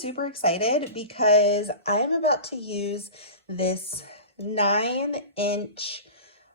super excited because I'm about to use this 9-inch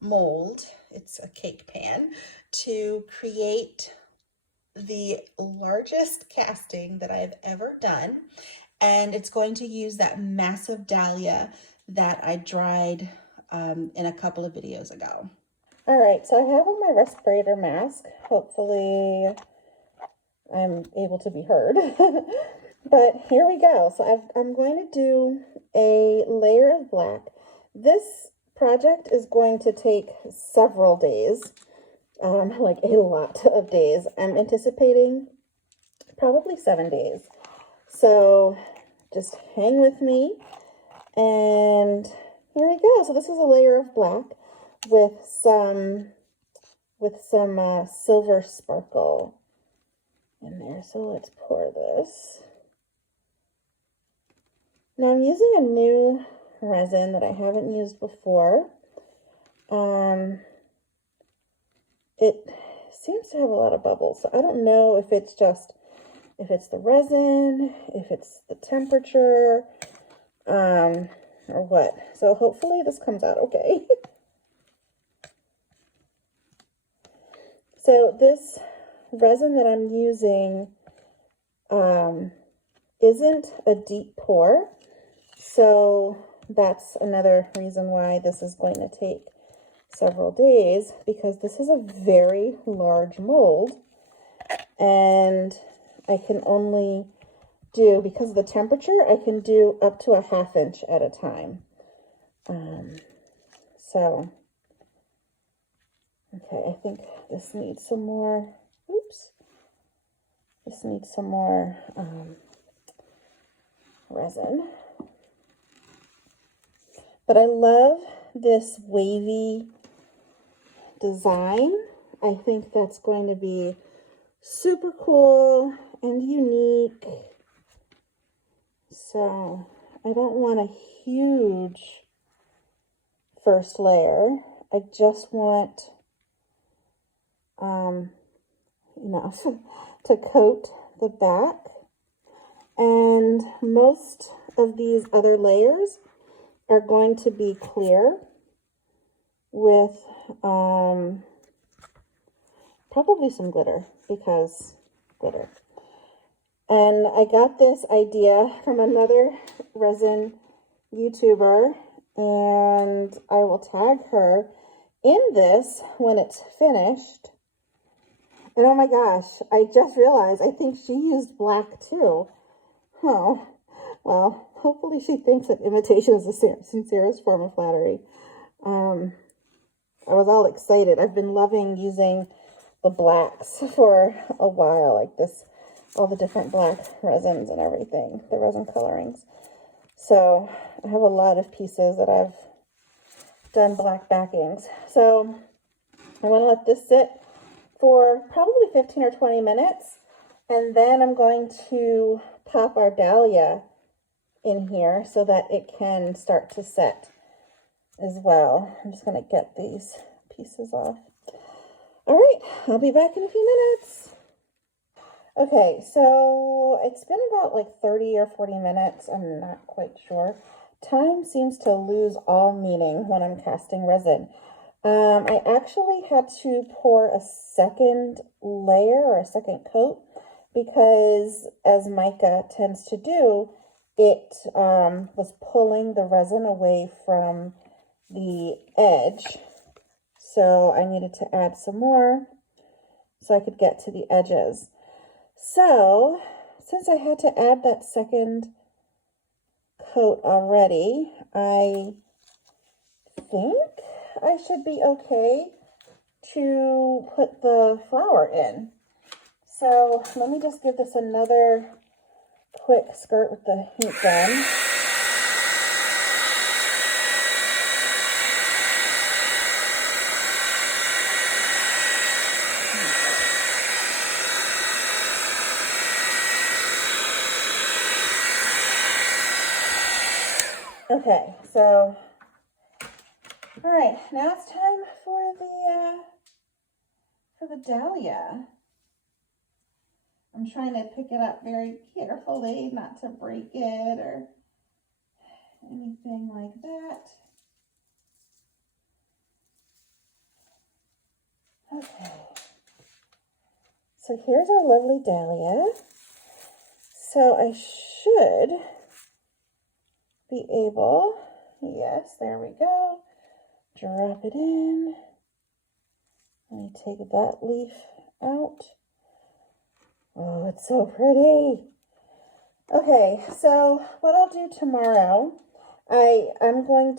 mold, it's a cake pan, to create the largest casting that I've ever done. And it's going to use that massive dahlia that I dried in a couple of videos ago. All right, so I have on my respirator mask. Hopefully I'm able to be heard. But here we go. So I'm going to do a layer of black. This project is going to take several days, like a lot of days. I'm anticipating probably 7 days. So just hang with me. And here we go. So this is a layer of black with some silver sparkle in there. So let's pour this. Now I'm using a new resin that I haven't used before. It seems to have a lot of bubbles, so I don't know if it's the resin, if it's the temperature, or what. So hopefully this comes out okay. So this resin that I'm using isn't a deep pour. So that's another reason why this is going to take several days, because this is a very large mold and I can only do, because of the temperature, I can do up to a 1/2 inch at a time. So, okay, I think this needs some more, this needs some more resin. But I love this wavy design. I think that's going to be super cool and unique. So I don't want a huge first layer. I just want enough to coat the back. And most of these other layers are going to be clear with probably some glitter, because glitter. And I got this idea from another resin YouTuber, and I will tag her in this when it's finished. And oh my gosh, I just realized I think she used black too. Oh, well, hopefully she thinks that imitation is the sincerest form of flattery. I was all excited. I've been loving using the blacks for a while, like this, all the different black resins and everything, the resin colorings. So I have a lot of pieces that I've done black backings. So I want to let this sit for probably 15 or 20 minutes. And then I'm going to pop our dahlia in here so that it can start to set as well. I'm just going to get these pieces off. All right, I'll be back in a few minutes. Okay, so it's been about like 30 or 40 minutes. I'm not quite sure. Time seems to lose all meaning when I'm casting resin. I actually had to pour a second layer or a second coat because, as mica tends to do, it was pulling the resin away from the edge. So I needed to add some more so I could get to the edges. So since I had to add that second coat already, I think I should be okay to put the flower in. So let me just give this another quick skirt with the heat gun. Okay, so all right, now it's time for the dahlia. I'm trying to pick it up very carefully, not to break it or anything like that. Okay. So here's our lovely dahlia. So I should be able, yes, there we go. Drop it in. Let me take that leaf out. Oh, it's so pretty. Okay, so what I'll do tomorrow, tomorrow I'm going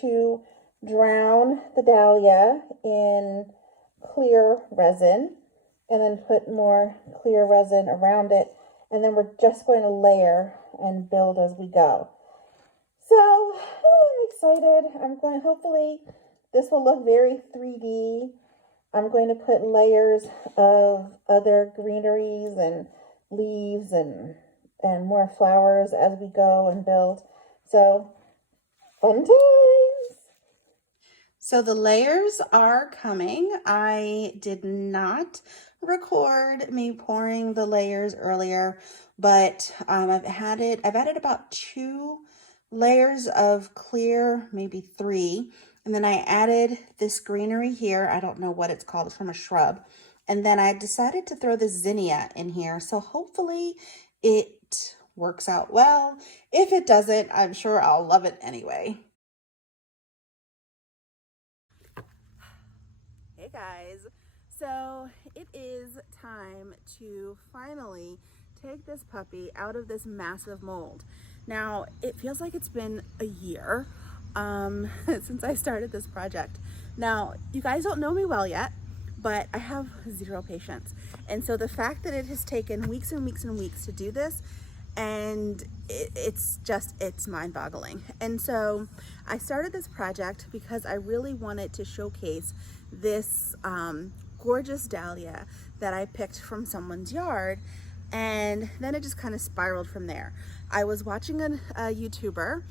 to drown the dahlia in clear resin and then put more clear resin around it. And then we're just going to layer and build as we go. So I'm excited. Hopefully this will look very 3D. I'm going to put layers of other greeneries and leaves and more flowers as we go and build. So fun times. So the layers are coming. I did not record me pouring the layers earlier, but I've added about 2 layers of clear, maybe 3. And then I added this greenery here. I don't know what it's called. It's from a shrub. And then I decided to throw the zinnia in here. So hopefully it works out well. If it doesn't, I'm sure I'll love it anyway. Hey guys. So it is time to finally take this puppy out of this massive mold. Now, it feels like it's been a year since I started this project. Now, you guys don't know me well yet, but I have 0 patience. And so the fact that it has taken weeks and weeks and weeks to do this, and it's mind-boggling. And so I started this project because I really wanted to showcase this gorgeous dahlia that I picked from someone's yard, and then it just kind of spiraled from there. I was watching a YouTuber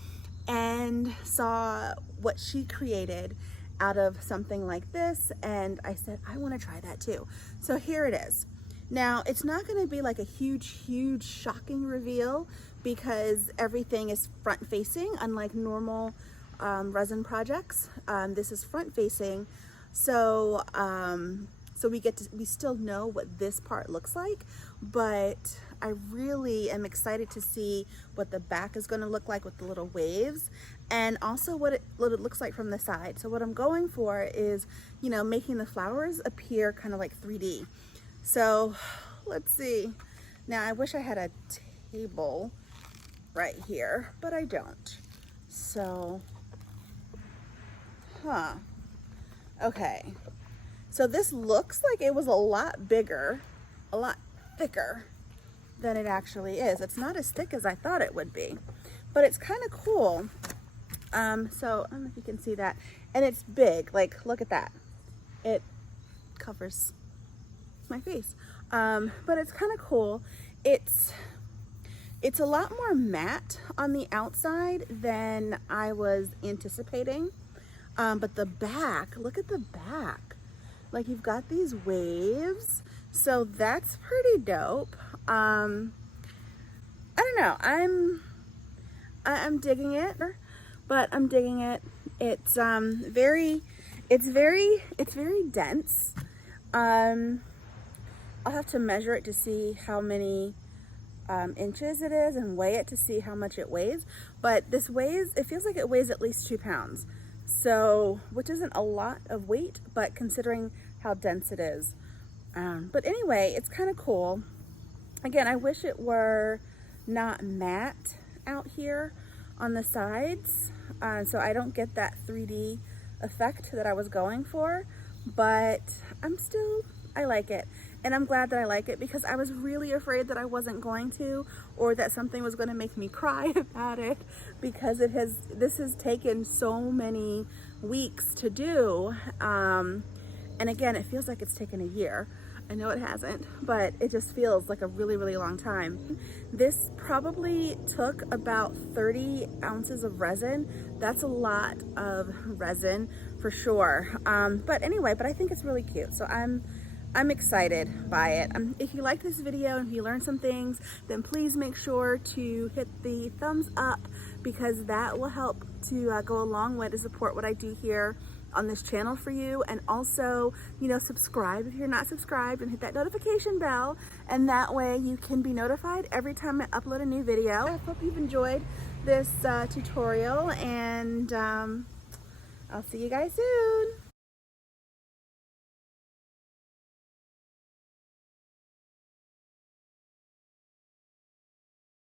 and saw what she created out of something like this, and I said, I want to try that too. So here it is. Now, it's not going to be like a huge shocking reveal because everything is front facing, unlike normal resin projects. This is front facing, so we still know what this part looks like, but I really am excited to see what the back is going to look like with the little waves, and also what it looks like from the side. So what I'm going for is, making the flowers appear kind of like 3D. So let's see. Now I wish I had a table right here, but I don't. So, okay. So this looks like it was a lot bigger, a lot thicker than it actually is. It's not as thick as I thought it would be, but it's kind of cool. So I don't know if you can see that. And it's big, like, look at that. It covers my face. But it's kind of cool. It's a lot more matte on the outside than I was anticipating. But the back, look at the back. Like, you've got these waves. So that's pretty dope. I don't know. I'm digging it, but I'm digging it. It's very dense. I'll have to measure it to see how many inches it is and weigh it to see how much it weighs. But it feels like it weighs at least 2 pounds. So, which isn't a lot of weight, but considering how dense it is. But anyway, it's kind of cool. Again, I wish it were not matte out here on the sides, so I don't get that 3D effect that I was going for, but I like it. And I'm glad that I like it because I was really afraid that I wasn't going to, or that something was going to make me cry about it, because this has taken so many weeks to do. And again, it feels like it's taken a year. I know it hasn't, but it just feels like a really, really long time. This probably took about 30 ounces of resin. That's a lot of resin for sure. But anyway, I think it's really cute. So I'm I'm excited by it. If you like this video and if you learned some things, then please make sure to hit the thumbs up, because that will help to go a long way to support what I do here on this channel for you. And also, you know, subscribe if you're not subscribed, and hit that notification bell, and that way you can be notified every time I upload a new video. I hope you've enjoyed this tutorial, and I'll see you guys soon.